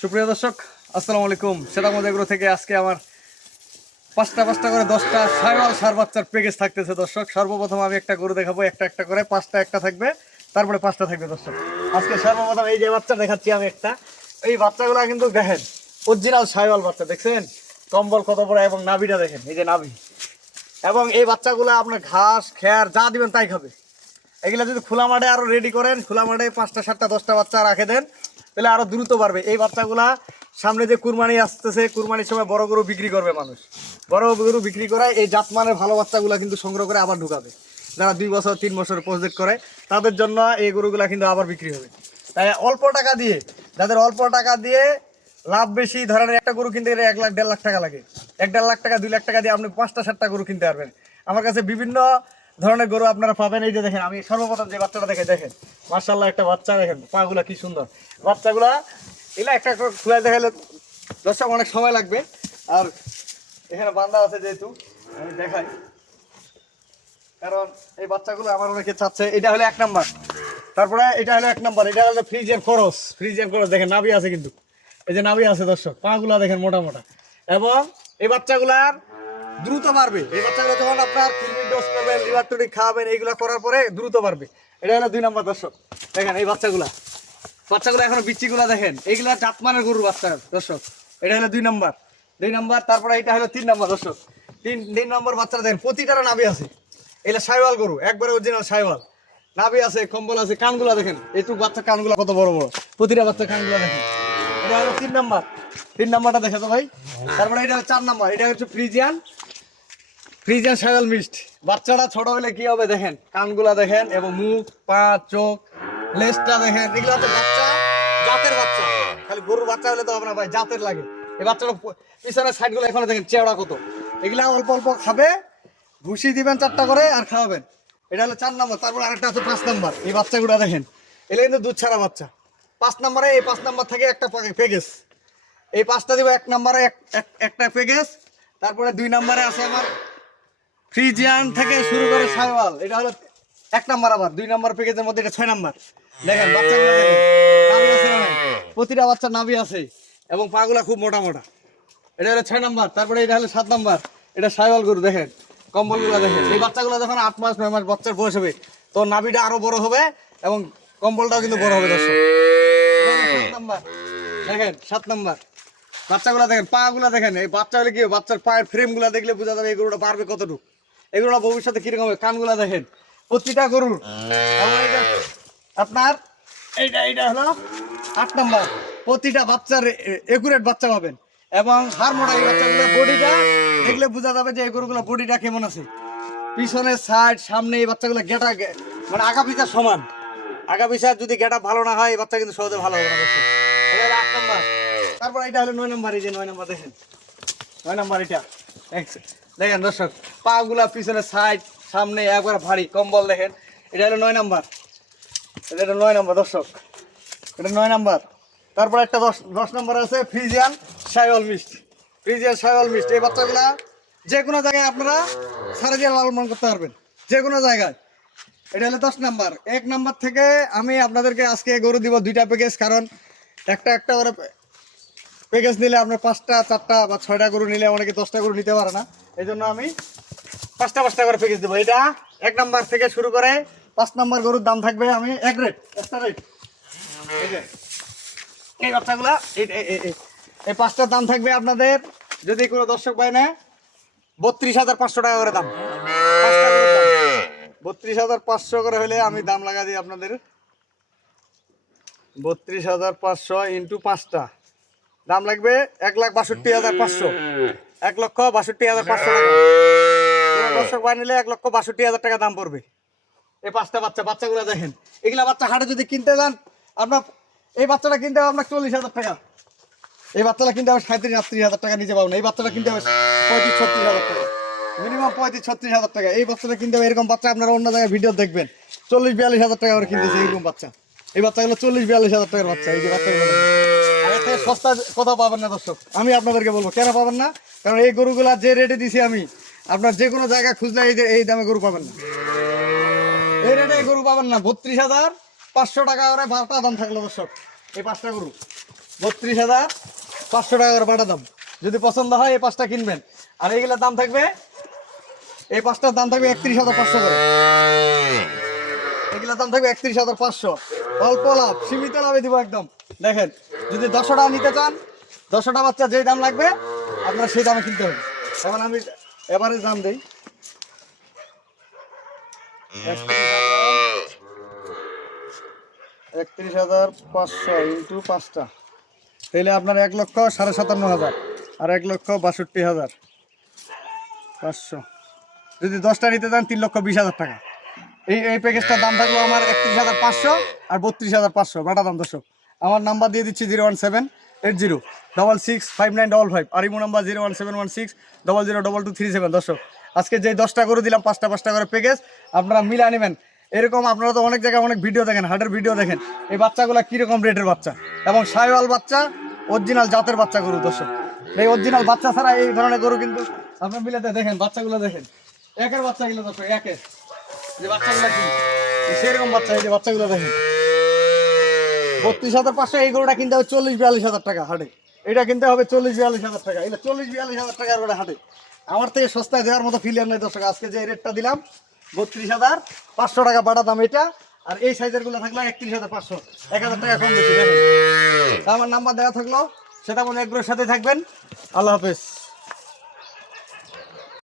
সুপ্রিয় দর্শক, আসসালামু আলাইকুম। সেরামদ এগ্রো থেকে আজকে আমার পাঁচটা করে 10টা শাইওয়াল সার বাচ্চার প্যাকেজ থাকতেছে দর্শক। সর্বপ্রথম আমি একটা গরু দেখাবো, একটা করে 5টা একটা থাকবে, তারপরে 5টা থাকবে দর্শক। আজকে সর্বপ্রথম এই যে বাচ্চা দেখাচ্ছি আমি একটা, এই বাচ্চাগুলো কিন্তু দেখেন অরিজিনাল শাইওয়াল বাচ্চা, দেখছেন কম্বল কত বড় এবং নাভিটা দেখেন, এই যে নাভি। এবং এই বাচ্চাগুলো আপনার ঘাস খেয়ার যা দিবেন তাই খাবে। এগুলা যদি খোলা মাঠে আরো রেডি করেন, খোলা মাঠে 5টা 7টা 10টা বাচ্চা রাখে দেন, তাহলে আরো দ্রুত বাড়বে। এই বাচ্চাগুলা সামনে যে কুরবানি আসতেছে, কুরবানির সময় বড় গরু বিক্রি করবে মানুষ, বড় গরু বিক্রি করায় এই জাতমানের ভালো বাচ্চাগুলা কিন্তু সংগ্রহ করে আবার ঢুকাবে। যারা 2 বছর 3 বছর প্রজেক্ট করে তাদের জন্য এই গরুগুলা কিন্তু আবার বিক্রি হবে। তাই অল্প টাকা দিয়ে, যাদের অল্প টাকা দিয়ে লাভ বেশি, ধরেন একটা গরু কিনতে গেলে 1 লাখ 1.5 লাখ টাকা লাগে, 1.5 লাখ টাকা 2 লাখ টাকা দিয়ে আপনি 5টা 7টা গরু কিনতে পারবেন। আমার কাছে বিভিন্ন ধরনের গরু আপনারা পাবেন। এই যে দেখেন, আমি সর্বপ্রথম যে বাচ্চাটা দেখেন মাশাআল্লাহ, একটা বাচ্চা দেখেন, পাগুলা কি সুন্দর। বাচ্চাগুলা এগুলা একটা খুলে দেখালে দর্শক অনেক সময় লাগবে, আর এখানে বান্ধা আছে যেহেতু আমি দেখাই, কারণ এই বাচ্চাগুলো আমার অনেকে চাচ্ছে। এটা হলো 1 নাম্বার, তারপরে এটা হলো 1 নাম্বার, এটা হলো ফ্রিজিয়ান ক্রস। ফ্রিজিয়ান ক্রস দেখেন নাভি আছে, কিন্তু এই যে নাভি আছে দর্শক, পাগুলা দেখেন মোটা মোটা। এবং এই বাচ্চাগুলার দ্রুত বাড়বে। এই বাচ্চাগুলো যখন আপনার কিডনির ডোজ করবেন, লিভার টনিক খাওয়াবেন, এইগুলো করার পরে দ্রুত বাড়বে। এটা হলো 2 নাম্বার দর্শক। দেখেন এই বাচ্চাগুলো এখনো বিচ্ছিগুলা দেখেন, এইগুলা জাতমানের গরুর বাচ্চা দর্শক। এটা হলো 2 নাম্বার। তারপরে এটা হলো 3 নাম্বার দর্শক। 3 নম্বর বাচ্চারা দেখেন, প্রতিটারও নাভি আছে। এগুলা শাইওয়াল গরু, একবারে অরিজিনাল শাইওয়াল। নাভি আছে, কম্বল আছে, কানগুলা দেখেন, এইটুকু বাচ্চা কানগুলা কত বড় বড়, প্রতিটা বাচ্চা কানগুলা দেখেন। এটা হলো 3 নাম্বার। 3 নাম্বারটা দেখে তো ভাই। তারপরে এটা হলো 4 নাম্বার, এটা হচ্ছে ফ্রিজিয়ান শাইওয়াল মিক্সড। বাচ্চাটা ছোট হলে কি হবে দেখেন, কানগুলা দেখেন এবং মুখ, পা, চোখ, লেজটা দেখেন। এগুলো হচ্ছে বাচ্চা, জাতের বাচ্চা। খালি গরুর বাচ্চা হলে তো হবে না ভাই, জাতের লাগে। এই বাচ্চাটা পিছনের সাইডগুলো এখানে দেখেন চেওড়া কত। এগুলা অল্প অল্প খাবে, ভুসি দিবেন 4টা করে আর খাওয়াবেন। এটা হলো 4 নম্বর। তারপর আরেকটা আছে 5 নম্বর। এই বাচ্চাগুলো দেখেন, এগুলো কিন্তু দুধ ছাড়া বাচ্চা। 5 নম্বরে, এই 5 নম্বর থেকে একটা প্যাকেজ, এই 5টা দিব। 1 নম্বরে একটা প্যাকেজ। তারপরে 2 নম্বরে আছে আমার ফ্রিজিয়ান থেকে শুরু করে শাইওয়াল, এটা হলো 1 নম্বর। আবার 2 নম্বর প্যাকেজের মধ্যে এটা 6 নম্বর। দেখেন বাচ্চাগুলো দেখেন, নাভি আছে না, প্রতিটা বাচ্চার নাভি আছে এবং পাগুলা খুব মোটা মোটা। এটা হলো 6 নম্বর। তারপরে এটা হলো 7 নম্বর, এটা শাইওয়াল গরু। দেখেন কম্বলগুলো দেখেন, এই বাচ্চাগুলো যখন 8 মাস 9 মাস বাচ্চার বয়স হবে, তো নাভিটা আরো বড় হবে এবং কম্বলটাও কিন্তু বড় হবে দর্শক। 7 নম্বর দেখেন, 7 নম্বর বাচ্চাগুলো দেখেন, পা গুলা দেখেন। এই বাচ্চা হলে কি, বাচ্চার পায়ের ফ্রেম গুলা দেখলে বোঝা যাবে এই গরুটা পারবে কতটুকু, এগুলো ভবিষ্যতে কিরকম হবে। কানগুলা দেখেন প্রতিটা গরুর। আপনার এইটা হলো 8 নম্বর। প্রতিটা বাচ্চার একুরেট বাচ্চা পাবেন এবং হাড় মোটা। এই বাচ্চাগুলোর বডিটা দেখলে বোঝা যাবে যে এই গরুগুলো বডিটা কেমন আছে। পিছনের সাইড, সামনে এই বাচ্চাগুলো গেটা মানে আগা পিছা সমান। আগা পিছা যদি গেটা ভালো না হয়, এই বাচ্চা কিন্তু সহজে ভালো হবে না। এটা হলো 8 নম্বর। তারপর এটা হলো 9 নম্বর। এই যে 9 নম্বর দেখেন, 9 নম্বর এটা দেখেন দর্শক, পা গুলা পিছনের সাইড, সামনে একবার ভারী, কম্বল দেখেন। এটা হলো 9 নম্বর। এটা হলো 9 নম্বর দর্শক, এটা 9 নম্বর। তারপর একটা 10 নম্বর আছে ফ্রিজিয়ান শাইওয়াল মিক্সড। এই বাচ্চাগুলা যে কোনো জায়গায় আপনারা সারা দিয়ে লালন পালন করতে পারবেন, যে কোনো জায়গায়। এটা হলো 10 নম্বর। 1 নম্বর থেকে আমি আপনাদেরকে আজকে গরু দিব 2টা প্যাকেজ, কারণ একটা করে প্যাকেজ নিলে আপনার 5টা 4টা বা 6টা গরু নিলে অনেকে 10টা গরু নিতে পারে না। এই জন্য আমি 5টা করে প্যাকেজ দেবো। এটা 1 নম্বর থেকে শুরু করে 5 নম্বর গরুর দাম থাকবে আমি এক রেট, একটা রেট। এই বাচ্চাগুলা এই 5টার দাম থাকবে আপনাদের, যদি কোনো দর্শক ভাই নেয়, 32,500 টাকা করে দাম। 5টা গরুর দাম 32,500 করে হলে আমি দাম লাগা দিই আপনাদের। 32,500 ইন্টু 5টা দাম লাগবে 1,62,500। 1,62,500 টাকা। দর্শক ভাই নিলে 1,62,000 টাকা দাম পড়বে। এই 5টা বাচ্চাগুলো দেখেন, এগুলা বাচ্চা হাটে যদি কিনতে যান আপনার, এই বাচ্চাটা কিনতে হবে আপনার 40,000 টাকা। এই বাচ্চাটা কিনতে হবে 37,38,000 টাকা নিচে পাবেন। এই বাচ্চাটা কিনতে হবে 35,36,000 টাকা, মিনিমাম 35,36,000 টাকা। এই বাচ্চাটা কিনতে হবে। এরকম বাচ্চা আপনারা অন্য জায়গায় ভিডিও দেখবেন 40,42,000 টাকা করে কিনতেছে এরকম বাচ্চা। এই বাচ্চাগুলো 40,42,000 টাকার বাচ্চা। এই যে বাচ্চাগুলো এর থেকে সস্তা কোথাও পাবেন না দর্শক। আমি আপনাদেরকে বলবো কেন পাবেন না, কারণ এই গরুগুলা যে রেটে দিছি আমি, আপনার যে কোনো জায়গায় খুঁজলে এই দামে গরু পাবেন না। এই রেটে গরু পাবেন না। 32,500 টাকা করে 12টা দাম থাকলো দর্শক। এই 5টা গরু 32,500 টাকা করে বাটা দাম। যদি পছন্দ হয় এই 5টা কিনবেন। আর এইগুলোর দাম থাকবে, এই 5টার দাম থাকবে 31,500 করে। এগুলোর দাম থাকবে 31,500। অল্প লাভ, সীমিত লাভে দিব একদম। দেখেন, যদি 10টা নিতে চান, 10টা বাচ্চা যেই দাম লাগবে আপনার সেই দামে কিনতে হবে। এখন আমি এবারে দাম দিই 31,500 ইন্টু 5টা, তাহলে আপনার 1,57,500 আর 1,62,500। যদি 10টা নিতে চান 3,20,000 টাকা। এই প্যাকেজটার দাম থাকলো আমার 31,500 আর 32,500 বাটা দাম। দর্শক, আমার নাম্বার দিয়ে দিচ্ছি 01780665955 আর ইমো নাম্বার 01716002237। দর্শক, আজকে যে 10টা করে দিলাম 5টা করে প্যাকেজ, আপনারা মিলা নেবেন। এরকম আপনারা তো অনেক জায়গায় অনেক ভিডিও দেখেন, হাটের ভিডিও দেখেন, এই বাচ্চাগুলো কীরকম রেটের বাচ্চা, এবং সাইওয়াল বাচ্চা, অরিজিনাল জাতের বাচ্চা গরু। দর্শক, এই অরিজিনাল বাচ্চা ছাড়া এই ধরনের গরু কিন্তু আপনার মিলাতে দেখেন, বাচ্চাগুলো দেখেন, একের বাচ্চাগুলো দর্শক, একের যে বাচ্চাগুলো কি সেরকম বাচ্চা। এই যে বাচ্চাগুলো দেখেন, 32,500। এই গরুটা কিনতে হবে 40-42 হাজার টাকা হাটে। এটা কিনতে হবে 40-42 হাজার টাকা। এটা 40-42 হাজার টাকার করে হাটে। আমার থেকে সস্তায় দেওয়ার মতো ফিলিয়ার নেই দর্শক। আজকে যে রেটটা দিলাম 32,500 টাকা বাটা দাম এটা। আর এই সাইজের গুলো থাকলো 31,500, 1,000 টাকা কম বেশি। দেখেন, আমার নাম্বার দেওয়া থাকলো, সেটা মনে এগুলোর সাথে থাকবেন। আল্লাহ হাফেজ।